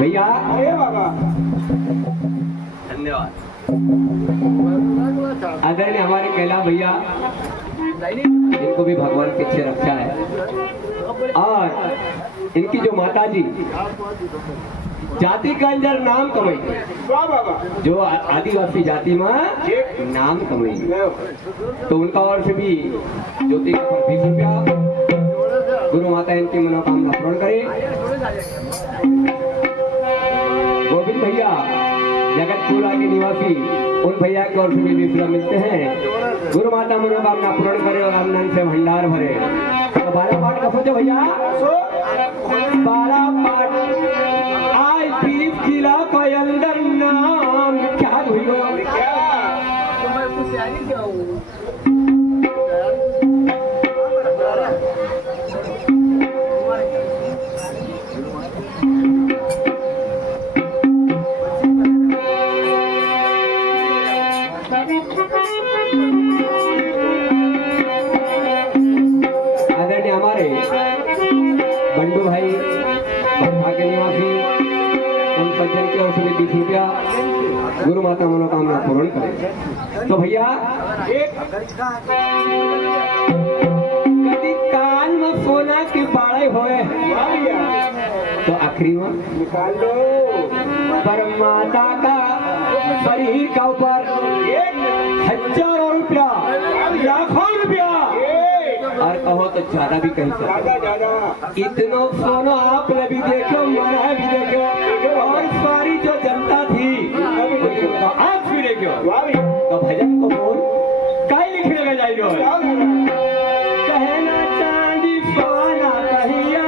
भैया अरे बाबा धन्यवाद। आदरणीय हमारे कैलाश भैया, इनको भी भगवान की अच्छी रक्षा है। और इनकी जो माता जी जाति का अंदर नाम कमाई, वाह बाबा जो आदिवासी जाति में नाम कमाई, तो उनका और से भी ज्योति का 20 रुपया गुरु माता इनकी मनोकामना पूर्ण करे। गोविंद भैया जगतपुरा के निवासी, उन भैया की ओर से भी 20 रुपया मिलते हैं। गुरु माता मनोकामना पूर्ण करे और आनंद से भंडार भरे। तो 12 पाठ का सोचो भैया, 12 पाठ आई 20 किला का अंदर नाम क्या हुई आदरणीय हमारे बंडू भाई पंखा के निवासी, उन सज्जन की ओर से 20 रुपया गुरु माता मनोकामना पूर्ण करे। तो भैया कभी कान में सोना के बाड़े होए तो आखिरी में निकाल लो पर माता का शरीर का ऊपर 1000 रुपया, लाखों रुपया, और कहो तो ज्यादा भी कहीं ज्यादा ज्यादा इतना सोना आपने भी देखो, मैंने भी देखो, और सारी जो जनता थी उनको आज भी देखो। वाह भैया तो भजन को बोल कहीं लिखने लगा जाए कहना चांदी सोना कहिया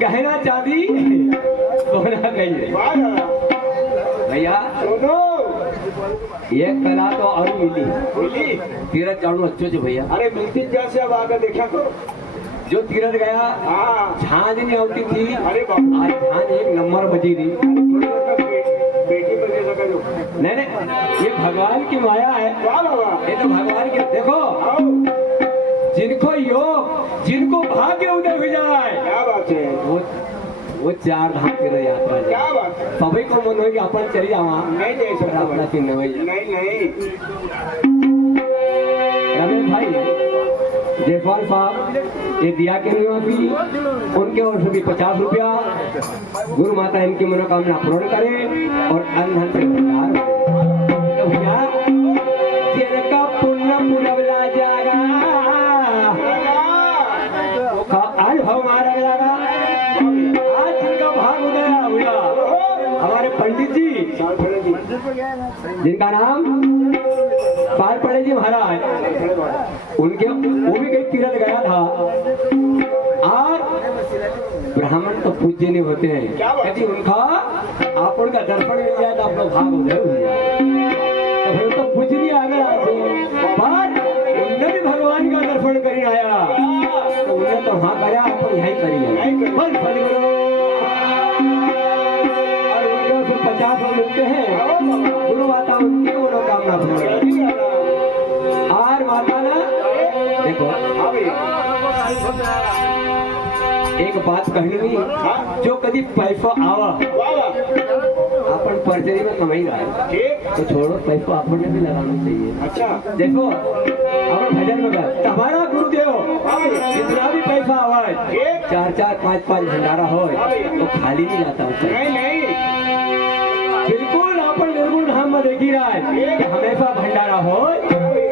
गहना चांदी सोना कहिए भैया। ये कला तो और मिली तीरथ जाऊँ अच्छे जो भैया। अरे मिलती जैसे अब आकर देखा करो जो तीरथ गया हाँ झांझ नहीं होती थी, अरे बाबा आज झांझ 1 नंबर बजी थी। बेटी बने लगा जो नहीं ये भगवान की माया है। वाह बाबा ये तो भगवान के देखो, जिनको योग जिनको भाग्य उदय हो जाए क्या बात है वो 4 धाम की यात्रा है। क्या बात है सभी को मन हो कि अपन चली जावा नहीं नहीं सकता अपना की नहीं नहीं नहीं रमेश भाई जयपाल साहब ये दिया के निवासी, उनके ओर से भी 50 रुपया गुरु माता इनकी मनोकामना पूर्ण करे और अन्न धन से भंडार करे। तो भैया जिनका पुण्य पुनवला जागा वो अनुभव मारा जागा। आज जिनका भाग उदय हुआ हमारे पंडित जी जिनका नाम पारपड़े जी महाराज, उनके वो भी कहीं तीरथ गया था। और ब्राह्मण तो पूज्य नहीं होते हैं, यदि उनका आप उनका दर्पण मिल जाए तो अपना भाग उदय हो जाए। तो फिर तो पूजनीय आगे आते पर उनने भी भगवान का दर्पण कर आया, तो उन्हें तो हाँ करा अपन यही करिए बस फल करो। और उनके 50 मिलते हैं, गुरु माता उनकी मनोकामना एक बात कहनी हाँ? जो कभी पैसा आवा वाह वाह अपन पर्जरी में कमाई रहा है ठीक तो छोड़ो पैसा अपन ने भी लगाना चाहिए। अच्छा देखो अपन भजन में गए हमारा गुरुदेव जितना भी पैसा आवा ठीक 4-4 5-5 भंडारा हो तो खाली नहीं जाता उससे। नहीं नहीं बिल्कुल अपन निर्गुण धाम में देखी रहा है कि हमेशा भंडारा हो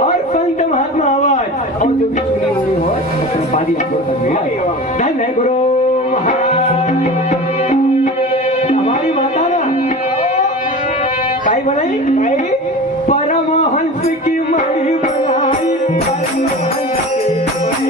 और संत महात्मा आवाज और जो भी सुनी हुई हो तो पादी आप लोग का मिला है। धन्य गुरु महाराज। हमारी माता ना काई बनाई भाई परमहंस की मणि बनाई परमहंस की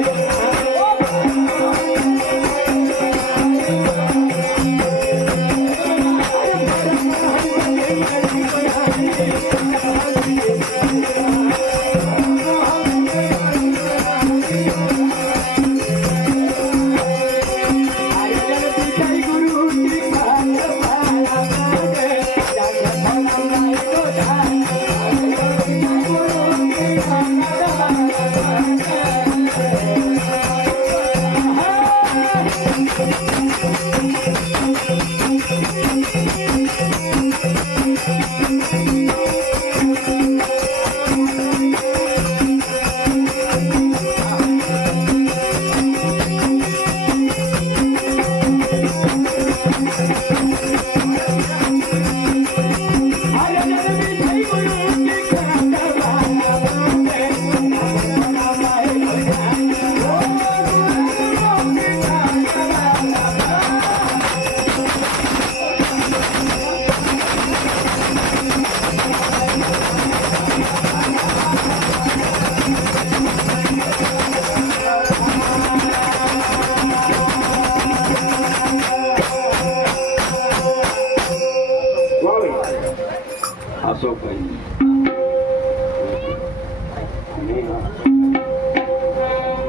अशोक भाई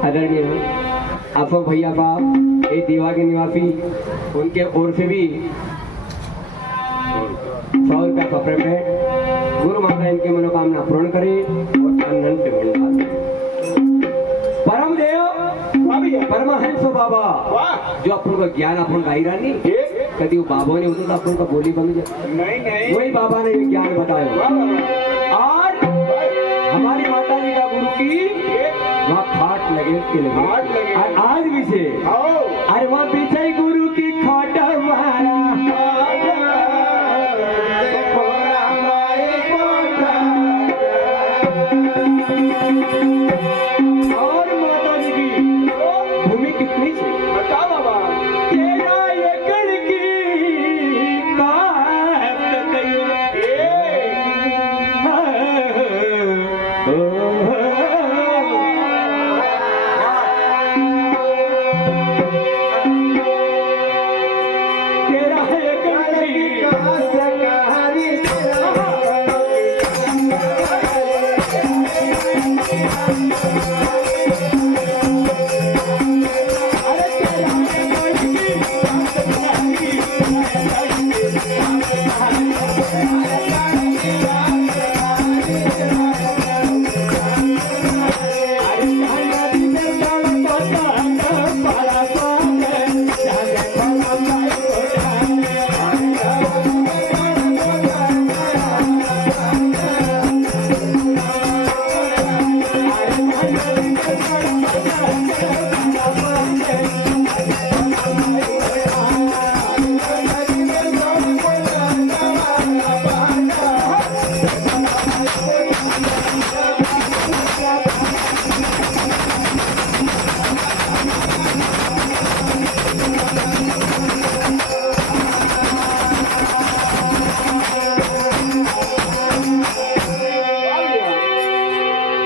आदरणीय अशोक भैया साहब एक दीवा के निवासी उनके ओर से भी 100 रुपया कपड़े में गुरु माता इनकी मनोकामना पूर्ण करे और अनंत भंडार परम देव परमहंस बाबा वाह जो अपन को ज्ञान अपन गाई रानी ठीक कभी वो बाबा ने होता तो अपन का बोली बन जाए नहीं नहीं वही बाबा ने ये ज्ञान बताया वाह और हमारी माता जी का गुरु की ठीक वहाँ खाट लगे के खाट लगे लगे। और आज भी से आओ अरे वहाँ पीछे गुरु की खाट मारा और माता जी की भूमि कितनी थी बता बाबा 13 एकड़ की काट गई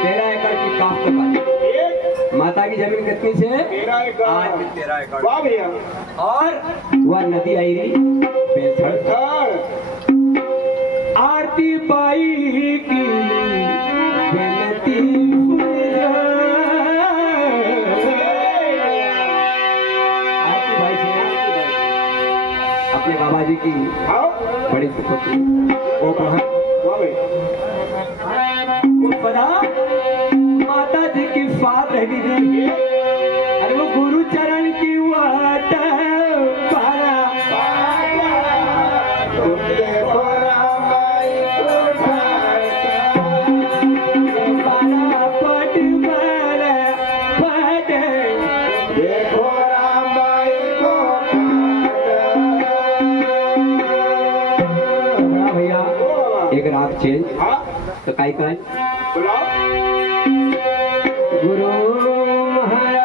तेरा एकड़ की माता की जमीन कितनी से 13 एकड़ आज भी 13 एकड़ वाह भैया और वह नदी आई रही बेलछड़ सर आरती बाई की बेनती सुन जा। आरती बाई से अपने बाबा जी की आओ बड़ी सुपुत्री वो कहा वाह भाई उस पदा माता जी की साथ रह गई। अरे वो गुरु चरण की वाट चेंज हाँ तर काय काय बोला गुरु महाराज